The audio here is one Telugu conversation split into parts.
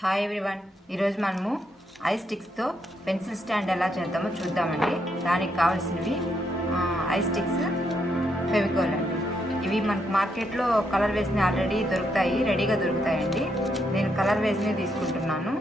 హాయ్ ఎవ్రీవన్, ఈరోజు మనము ఐ స్టిక్స్తో పెన్సిల్ స్టాండ్ ఎలా చేద్దామో చూద్దామండి. దానికి కావాల్సినవి ఐ స్టిక్స్, ఫెవికోల్ అండి. ఇవి మనకు మార్కెట్లో కలర్ వేసినవి ఆల్రెడీ దొరుకుతాయి, రెడీగా దొరుకుతాయండి. నేను కలర్ వేసినవి తీసుకుంటున్నాను.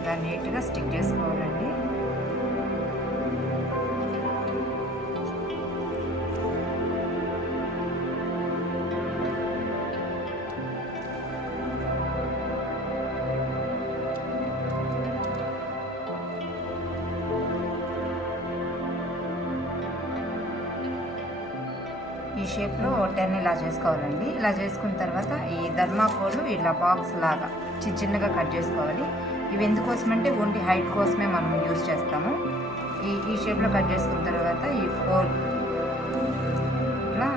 ఇలా నీట్గా స్టిక్ చేసుకోవాలండి. ఈ షేప్లో 10 ఇలా చేసుకోవాలండి. ఇలా చేసుకున్న తర్వాత ఈ థర్మాకోల్ ఇలా బాక్స్ లాగా చిన్నగా కట్ చేసుకోవాలి. ఇవి ఎందుకోసం అంటే ఓన్లీ హైట్ కోసమే మనం యూజ్ చేస్తాము. ఈ షేప్లో కట్ చేసుకున్న తర్వాత ఈ 4 ఇలా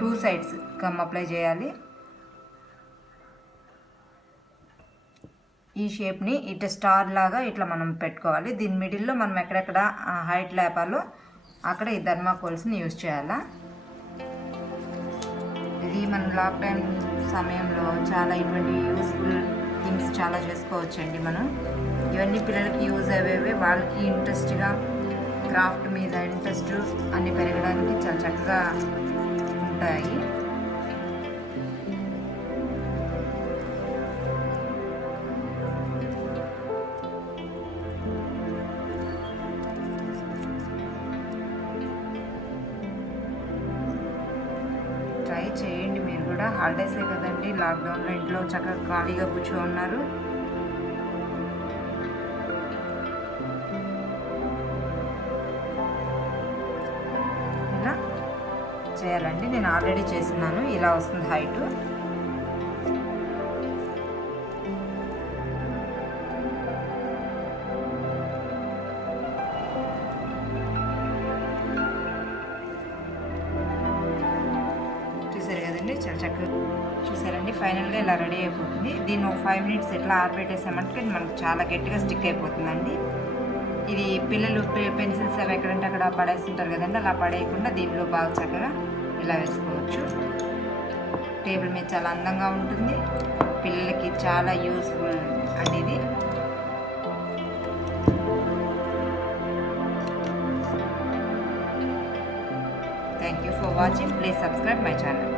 2 సైడ్స్ గమ్ అప్లై చేయాలి. ఈ షేప్ని ఇట్లా స్టార్ లాగా ఇట్లా మనం పెట్టుకోవాలి. దీని మిడిల్లో మనం ఎక్కడెక్కడ హైట్ లేపాలో అక్కడ ఈ థర్మాకోల్స్ని యూజ్ చేయాలా. ఇది మనం లాక్డౌన్ సమయంలో చాలా ఇటువంటి యూస్ఫుల్ థింగ్స్ చాలా చేసుకోవచ్చండి. మనం ఇవన్నీ పిల్లలకి యూజ్ అయ్యేవే, వాళ్ళకి ఇంట్రెస్ట్గా క్రాఫ్ట్ మీద ఇంట్రెస్ట్ అన్ని పెరగడానికి చాలా చక్కగా ఉంటాయి. ట్రై చేయండి మీరు కూడా. హాలిడేసే కదండి, లాక్డౌన్లో ఇంట్లో చక్కగా ఖాళీగా కూర్చో ఉన్నారు. ఇలా చేయాలండి. నేను ఆల్రెడీ చేస్తున్నాను. ఇలా వస్తుంది హైటు. చూసారు కదండి, చాలా చక్కగా చూసారండి. ఫైనల్గా ఇలా రెడీ అయిపోతుంది. దీన్ని ఒక 5 మినిట్స్ ఎట్లా ఆరబెట్టేసామంటే మనకు చాలా గట్టిగా స్టిక్ అయిపోతుందండి. ఇది పిల్లలు పెన్సిల్స్ అవి ఎక్కడంటే అక్కడ పడేస్తుంటారు కదండి, అలా పడేయకుండా దీనిలో బాగా చక్కగా ఇలా వేసుకోవచ్చు. టేబుల్ మీద చాలా అందంగా ఉంటుంది. పిల్లలకి చాలా యూస్ఫుల్ అండి ఇది. Thank you for watching. Please subscribe my channel.